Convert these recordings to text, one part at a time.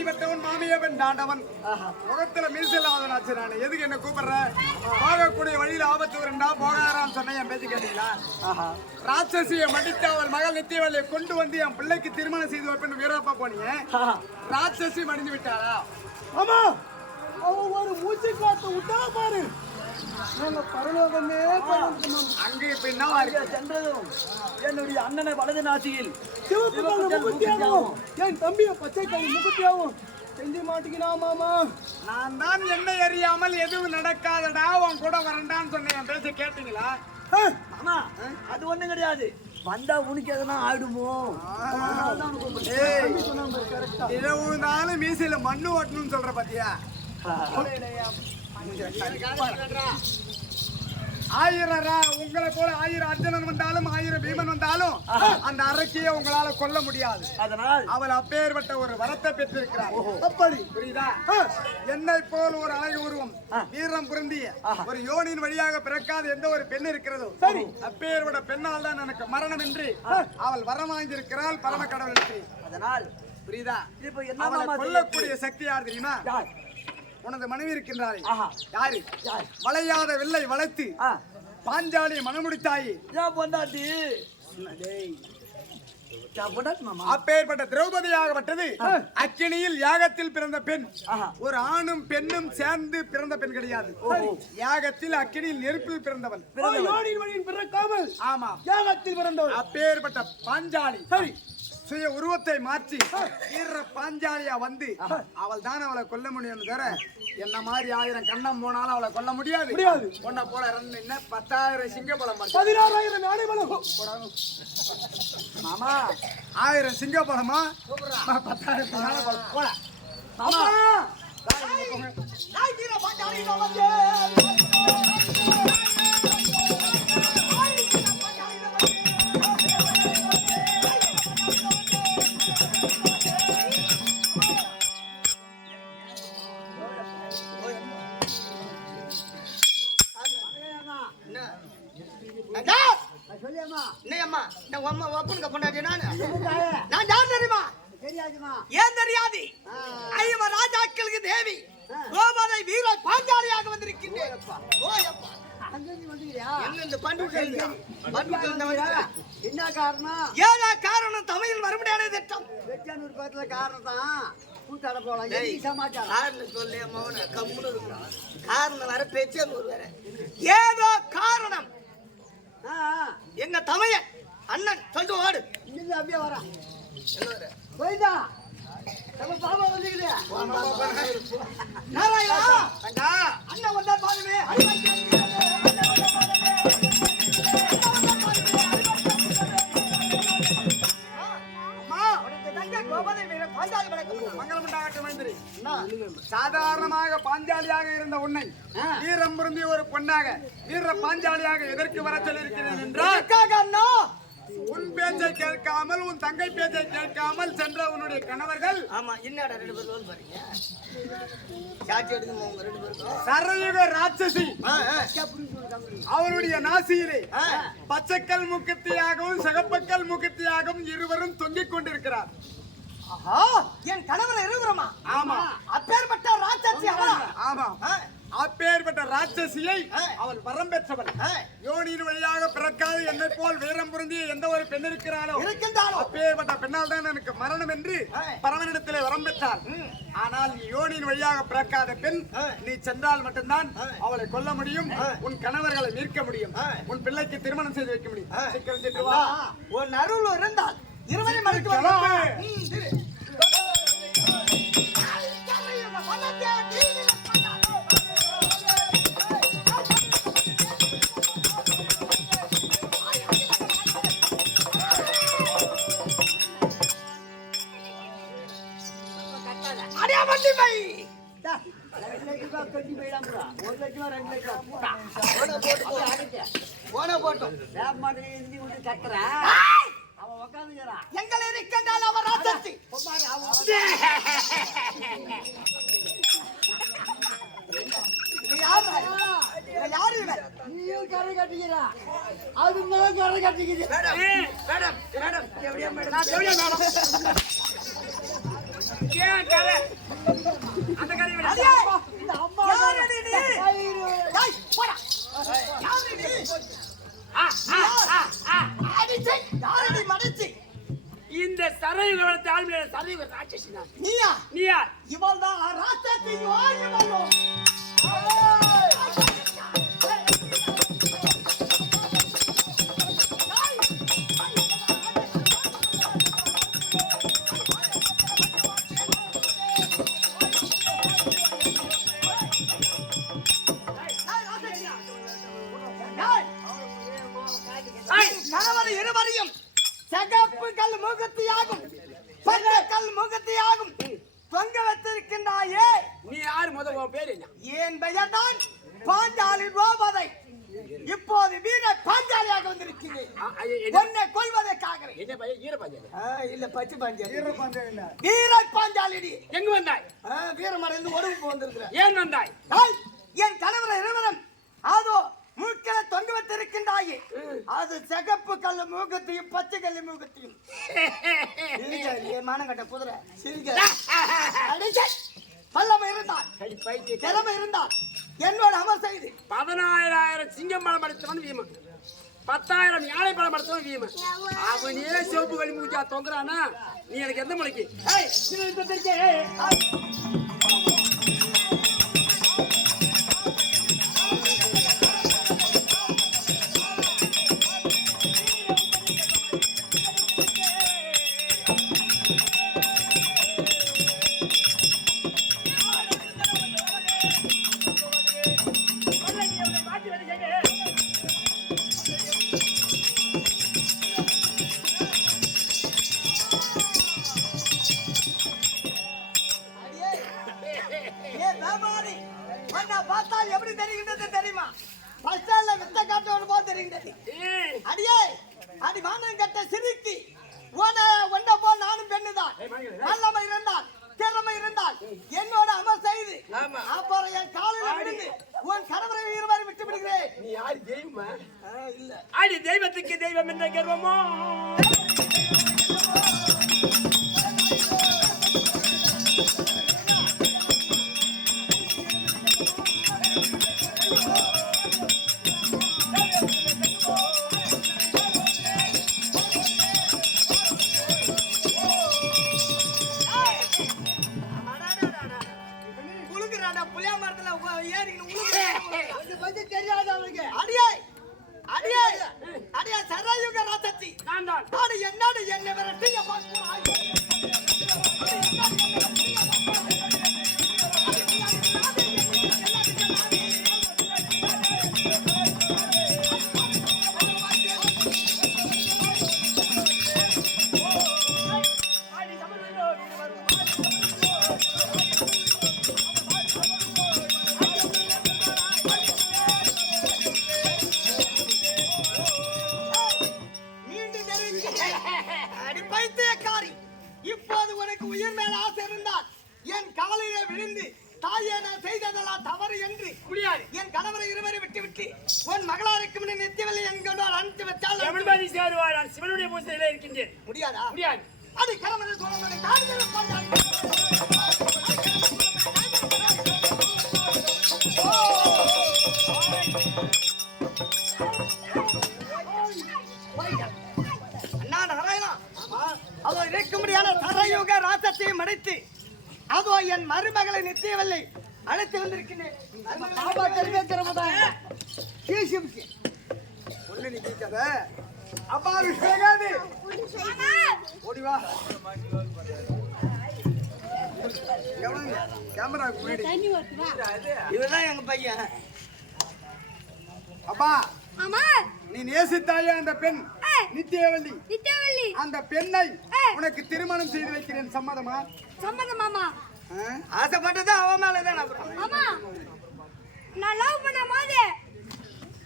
அடிபட்டவன் மாமியவன் தாண்டவன் முகத்துல மீசலாதனாச்சு. நான் எதுக்கு என்ன கூப்பிடுறேன்? போகக்கூடிய வழியில ஆபத்து வரண்டா போகாரான்னு சொன்ன என் பேச்சு கேட்டீங்களா? ராட்சசியை மடித்து அவள் மகள் நித்தியவள்ளியை கொண்டு வந்து என் பிள்ளைக்கு திருமணம் செய்து வைப்பேன்னு வீரப்பா போனீங்க. ராட்சசி மடிந்து விட்டாளா? ஆமா, அவ ஒரு மூச்சு காத்து விட்டா பாரு, பரலோகமே அங்க இப்ப என்ன சென்றதும் என்னுடைய அண்ணனை வலது நாசியில் என் தம்பிய பச்சை கை முகத்தியாவும் செஞ்சு மாட்டீங்கன்னா மாமா. நான் தான் என்ன அறியாமல் எதுவும் நடக்காதடா உன் கூட வரண்டான்னு சொன்னேன். என் பேச கேட்டீங்களா? ஆமா, அது ஒண்ணும் கிடையாது. வந்தா உனக்கு எதனா ஆயிடுமோ? இரவு நாளும் மீசையில மண்ணு ஓட்டணும்னு சொல்ற பாத்தியா? 1000 உங்களை போல 1000 அர்ஜுனன் வந்தாலும் 1000 பீமன் வந்தாலும் அந்த அரக்கியை உங்களால கொல்ல முடியாது. அதனால் அவள் அப்பேற்பட்ட ஒரு வரத்தை பெற்றிருக்கிறார். அப்படி புரியுதா? என்னை போல் ஒரு அழகு உருவம் வீரம் புரிந்திய ஒரு யோனின் வழியாக பிறக்காத எந்த ஒரு பெண் இருக்கிறதோ சரி, அப்பேற்பட்ட பெண்ணால் தான் எனக்கு மரணம் என்று அவள் வரம் வாங்கியிருக்கிறாள் பரம கடவுளுக்கு. அதனால் புரியுதா? இப்ப அவளை கொல்லக்கூடிய சக்தி யார் தெரியுமா? உனது மனைவி இருக்கின்றாரே யாரு? வளையாத வில்லை வளைத்து பாஞ்சாலியை மனமுடித்தாயே பொண்டாட்டி. அப்பேற்பட்ட திரௌபதியாகப்பட்டது அக்கினியில் யாகத்தில் பிறந்த பெண். ஒரு ஆணும் பெண்ணும் சேர்ந்து பிறந்த பெண் கிடையாது. யாகத்தில் அக்கினியில் நெருப்பில் பிறந்தவள். பிறக்காமல் ஆமா, யாகத்தில் பிறந்தவள். அப்பேற்பட்ட பாஞ்சாலி சரி, சுய உருவத்தை மாற்றி வீர பாஞ்சாலியா வந்து அவள் தான் அவளை கொல்ல முடியும். தவிர என்ன மாதிரி 1000 கண்ணம் போனாலும் அவளை கொல்ல முடியாது. உன்னை போல 10,000 சிங்கப்பழம் 16,000 யானை பலம். மாமா 1000 சிங்கப்பழமா 10,000 யானை பலம் போல. மாமா ராஜாக்களுக்கு தேவி கோபதை வீர பாஞ்சாலியாக வந்திருக்கின்றேன். என்ன காரணம்? ஏதா காரணம் தமிழில் மறுபடியான திட்டம் காரணம் தான். காரணம் வர பேச்சூர் வேற ஏதோ காரணம். எங்க தமையன் அண்ணன் சொல்லிட்டு ஓடு. அப்படியே வர போய்தா பாபா வந்து அண்ணன் வந்தா பாருமே. சாதாரணமாக பாஞ்சாலியாக இருந்த உன்னை வீரம் பொருந்திய ஒரு பொண்ணாக வீர பாஞ்சாலியாக எதற்கு வர சொல்லியிருக்கிறேன் என்றால் உன் பேச்சை கேட்காமல் உன் தங்கை பேச்சை கேட்காமல் சென்ற உன்னுடைய கணவர்கள் சரயுக ராட்சசி அவருடைய நாசியிலே பச்சைக்கல் முக்கத்தியாகவும் சிகப்பக்கல் முக்கத்தியாகவும் இருவரும் தொங்கிக் கொண்டிருக்கிறார். என் கணவர் இருவருமா? ஆமா. அப்பேற்பட்ட ராட்சசி அவளா? ஆமா. அப்பேற்பட்ட ராட்சசியை அவள் வரம் பெற்றவள். யோனியின் வழியாக பிறக்காத என்னை போல் வீரம் பொருந்திய எந்த ஒரு பெண் இருக்கிறாளோ அப்பேற்பட்ட பெண்ணால் தான் எனக்கு மரணம் என்று பரமனிடத்திலே வரம் பெற்றாள். ஆனால் நீ யோனியின் வழியாக பிறக்காத பெண், நீ சென்றால் மட்டும்தான் அவளை கொல்ல முடியும், உன் கணவர்களை மீட்க முடியும், உன் பிள்ளைக்கு திருமணம் செய்து வைக்க முடியும். சீக்கிரம் சென்று வா. உன் அருள் இருந்தால் இருவரையும் மறுக்க எங்களை இருக்கின்றால் அவர் ராட்சசி. கரை கட்டிக்கிறா அது கரை கட்டிக்கிறேன். ஏன் கரை அந்த கரை விட அடியே, இந்த அம்மா யாரடி நீ? டேய், போடா. யாரடி நீ? அடிச்சே, யாரடி மடிச்சி? இந்த சரையுக வளர்த்த ஆளுமையோட சரையுக ராட்சசி தான். நீயா? நீ யார்? இவள் தான் ராட்சசி யோகிவளோ. கணவர் இருவரையும் சகப்பு கல் முகத்தியாகும் பச்சை கல் முகத்தியாகும் தொங்க வைத்திருக்கின்றாயே. நீ யார்? முத உன் பேர் என்ன? என் பெயர் தான் பாஞ்சாலி ரோபதை. இப்போது வீர பாஞ்சாலியாக வந்திருக்கிறேன். உன்னை கொல்வதற்காக. என்ன பையன்? ஈரபாஞ்சாலி இல்ல பச்சை பாஞ்சாலி. வீரபாண்டியன் வீர பாஞ்சாலி. எங்க வந்தாய்? வீரமடைந்து ஒடுங்கு வந்திருக்கிறேன். ஏன் வந்தாய்? என் கணவர் இருவரும் அதோ மூக்களை தொங்க வைத்திருக்கின்றாயே. அது சிகப்பு கல்லு மூகத்தையும் பச்சை கல்லு மூகத்தையும். மானங்கட்ட குதிரை பல்லம இருந்தால் திறமை இருந்தால் என்னோட அமர் செய்து 10000 சிங்கம் பலம் அடித்தவன் வீமன், 10,000 யானை பலம் அடித்தவன் வீமன். அவனே சிவப்பு கழி மூச்சா தொங்குறானா? நீ எனக்கு எந்த முளைக்கு? பார்த்தால் எப்படி தெரிகின்றது தெரியுமா? பஸ் ஸ்டாண்ட்ல வித்த காட்டவன் போல் தெரிகின்றது. அடியே, அடி மானம் கட்ட சிரிக்கி ஒன்ன போல் நானும் பெண்ணுதான். வல்லமை இருந்தால் திறமை இருந்தால் என்னோட அமர் செய்து அப்புறம் என் காலில் விழுந்து உன் கணவரை இருவரை விட்டு விடுகிறேன். நீ யார்? தெய்வமா? இல்ல அடி தெய்வத்துக்கு தெய்வம் என்ன கர்வமோ? இப்போது உனக்கு உயிர் மேல ஆசை இருந்தால் என் காலையிலே விழுந்து தாயே நான் செய்ததெல்லாம் தவறு என்று முடியாது. என் கணவரை இருவரை விட்டு உன் மகளாருக்கு முன்னே நித்தியவில்லை என்கொண்டால் அனுப்பி வச்சால் எவன்பாதி சேருவாய்? நான் சிவனுடைய பூசையிலே இருக்கின்றேன். முடியாதா? முடியாது. அது கணவரை சொல்ல அதோ இருக்கும்படியான சரயுக ராசத்தையும் மடித்து அதோ என் மருமகளை நித்தியவில்லை அழைத்து வந்திருக்கிறேன். பாபா தெரிவிக்கிறதான் ஒண்ணு நிக்காத. அப்பா விஸ்வகாதி ஓடி வா. கேமரா முன்னாடி இவதான் எங்க பையன். அப்பா ஆமா, நீ நேசித்தாயே அந்த பெண் நித்தியவல்லி, நித்யாவல்லி அந்த பெண்ணை உனக்கு திருமணம் செய்து வைக்கிறேன். சம்மதமா? சம்மதம் மாமா. ஆசைப்பட்டது அவன் மேலதான். அப்புறம் மாமா, நான் லவ் பண்ண போது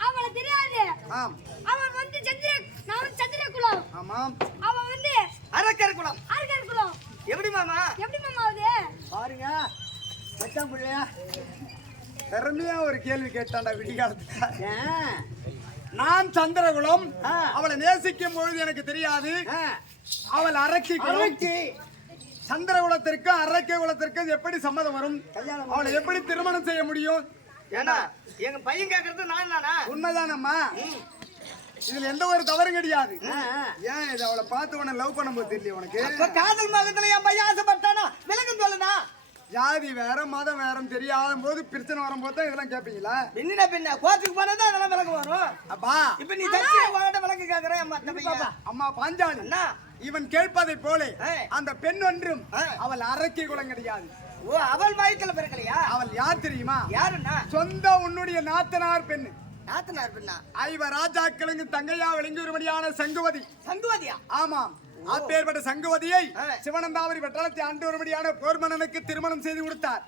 அவளை தெரியாது. ஆம். அவன் வந்து நான் வந்து சந்திர குலம். ஆமாம். அவன் வந்து அரக்கர் குலம். ஆர்கர் குலம். எப்படி மாமா? எப்படி மாமா அது? பாருங்க மச்சான் பிள்ளையா திறமையா ஒரு கேள்வி கேட்டான்டா விடிகாலத்துல. நான் சந்திர குலத்திற்கும் அரக்கை குலத்திற்கும் எப்படி சம்மதம் வரும்? அவளை எப்படி திருமணம் செய்ய முடியும்? ஏன்னா எங்க பையன் கேக்குறது நான் தானா? உண்மைதானம்மா. இதுல எந்த ஒரு தவறும் கிடையாது. ஏன் இது அவளை பார்த்து உன்னை லவ் பண்ணும்போது தெரியல உனக்கு? இப்ப காதல் மகத்துல என் பையன் ஆசைப்பட்டானா விளக்கம் சொல்லுனா? ஜாதி வேற மதம் வேற தெரியாத போது பிரச்சனை வரும்போது தான் இதெல்லாம் கேட்பீங்களா? பின்ன கோச்சுக்கு போனதான் அதெல்லாம் விளக்கம் வரும். அப்பா இப்ப நீ தச்சு உங்ககிட்ட விளக்கம் கேக்குறேன் அம்மா பாஞ்சாலி, இவன் கேட்பதை போல அந்த பெண் ஒன்றும் அவள் அரக்கை குலம் கிடையாது. ஓ, அவள் வயித்துல பிறக்கலையா? அவள் யார் தெரியுமா? யாருன்னா? சொந்த உன்னுடைய நாத்தனார் பெண். நாத்தனார் பெண்ணா? ஐவ ராஜாக்களுக்கு தங்கையா விளங்கியொருபடியான சங்குவதி. சங்குவதியா? ஆமாம். அப்பேற்பட்ட சங்குவதியை சிவனந்தாவரி பட்டணத்தை ஆண்டு ஒருபடியான போர்மன்னனுக்கு திருமணம் செய்து கொடுத்தார்.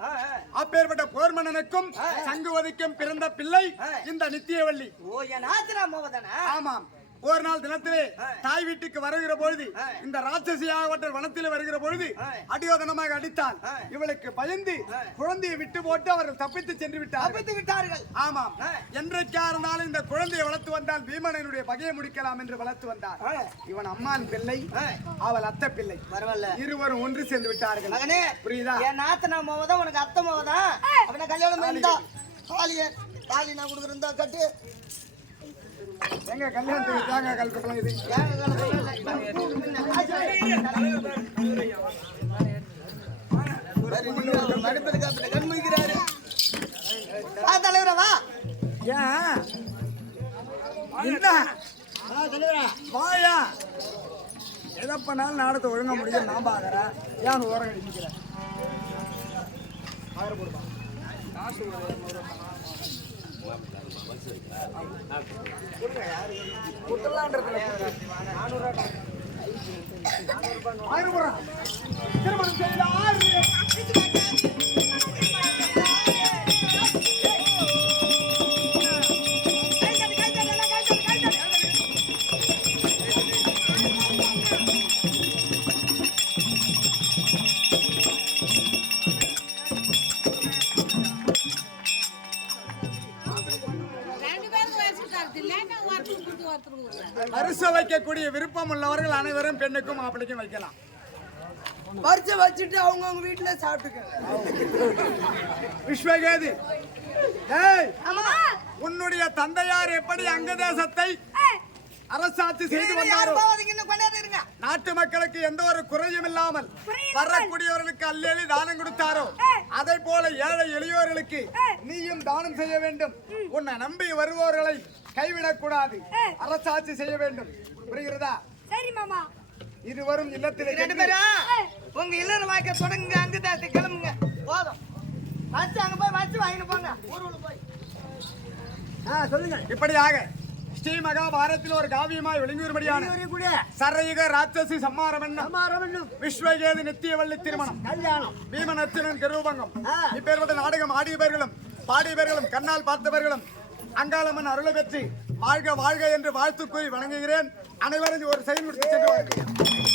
அப்பேற்பட்ட போர்மன்னனுக்கும் சங்குவதிக்கும் பிறந்த பிள்ளை இந்த நித்தியவள்ளி. ஓ, என் நாத்தனார் மோகதானா? ஆமாம். ஒரு நாள் தினத்திலே தாய் வீட்டுக்கு வருகிற பொழுது இந்த ராட்சசியாகப்பட்ட வனத்தில் வருகிற பொழுது அடியோதனமாக அடித்தால் இவளுக்கு பயந்து குழந்தையை விட்டு போட்டு அவர்கள் தப்பித்து சென்று விட்டார்கள். ஆமாம். என்றைக்கா இருந்தாலும் இந்த குழந்தையை வளர்த்து வந்தால் பீமனனுடைய பகையை முடிக்கலாம் என்று வளர்த்து வந்தார். இவன் அம்மான் பிள்ளை, அவள் அத்தை பிள்ளை. பரவாயில்ல, இருவரும் ஒன்று சேர்ந்து விட்டார்கள். மகனே, புரியுதா? என் நாத்தனார் மோகதான் உனக்கு அத்தை மோகதான். அவனை கல்யாணம் பண்ணிட்டா தாலி நான் கொடுக்குறா கட்டு. எங்க கல்யாணத்துக்கு தேங்காய் கல்பலாம் இது கண்முக்கிறாரு தலைவரவா? ஏன் என்ன வாயா? எதை பண்ணாலும் நாடத்தை ஒழுங்க முடியும். நான் பாக்குறேன். ஏன் ஓரம் நிற்கிறேன்? திருமணம் செய்தார். பரிசு வைக்கக்கூடிய விருப்பம் உள்ளவர்கள் அனைவரும் பெண்ணுக்கும் மாப்பிளைக்கும் வைக்கலாம். பரிசு வச்சுட்டு அவங்க வீட்டுல சாப்பிட்டுக்க. விஸ்வகேது, உன்னுடைய தந்தையார் எப்படி அங்க தேசத்தை அரசாட்சி செய்து வந்தாரோ, நாட்டு மக்களுக்கு எந்த ஒரு குறையும் இல்லாமல் வரக்கூடியவர்களுக்கு அல்லேலி தானம் கொடுத்தாரோ, அதை போல ஏழை எளியோர்களுக்கு நீயும் தானம் செய்ய வேண்டும். உன்னை நம்பி வருவோர்களை கைவிடக் கூடாது. அரசாட்சி செய்ய வேண்டும். புரிகிறதா? சரி மாமா. இருவரும் இல்லத்தில் ரெண்டு பேரும் உங்க இல்லற வாய்க்க தொடங்குங்க. அங்க தான் கிளம்புங்க. போதும். மச்சி அங்க போய் மச்சி வாங்கிட்டு போங்க. ஊருக்குள்ள போய் சொல்லுங்க. இப்படியாக ஸ்ரீ மகாபாரத்தில் ஒரு காவியமாய் விளங்கியபடியான சரயுக ராட்சசி சம்மாரம் விஸ்வகேது நித்தியவள்ளி திருமணம் பீமன் அர்ஜுனன் கரூபங்கம் இப்பேற்பட்ட நாடகம் ஆடிய பேர்களும் பாடிய பேர்களும் கண்ணால் பார்த்தவர்களும் அங்காளம்மன் அருளை பெற்று வாழ்க வாழ்க என்று வாழ்த்து கூறி வணங்குகிறேன். அனைவரும் ஒரு செயல் முடித்து சென்று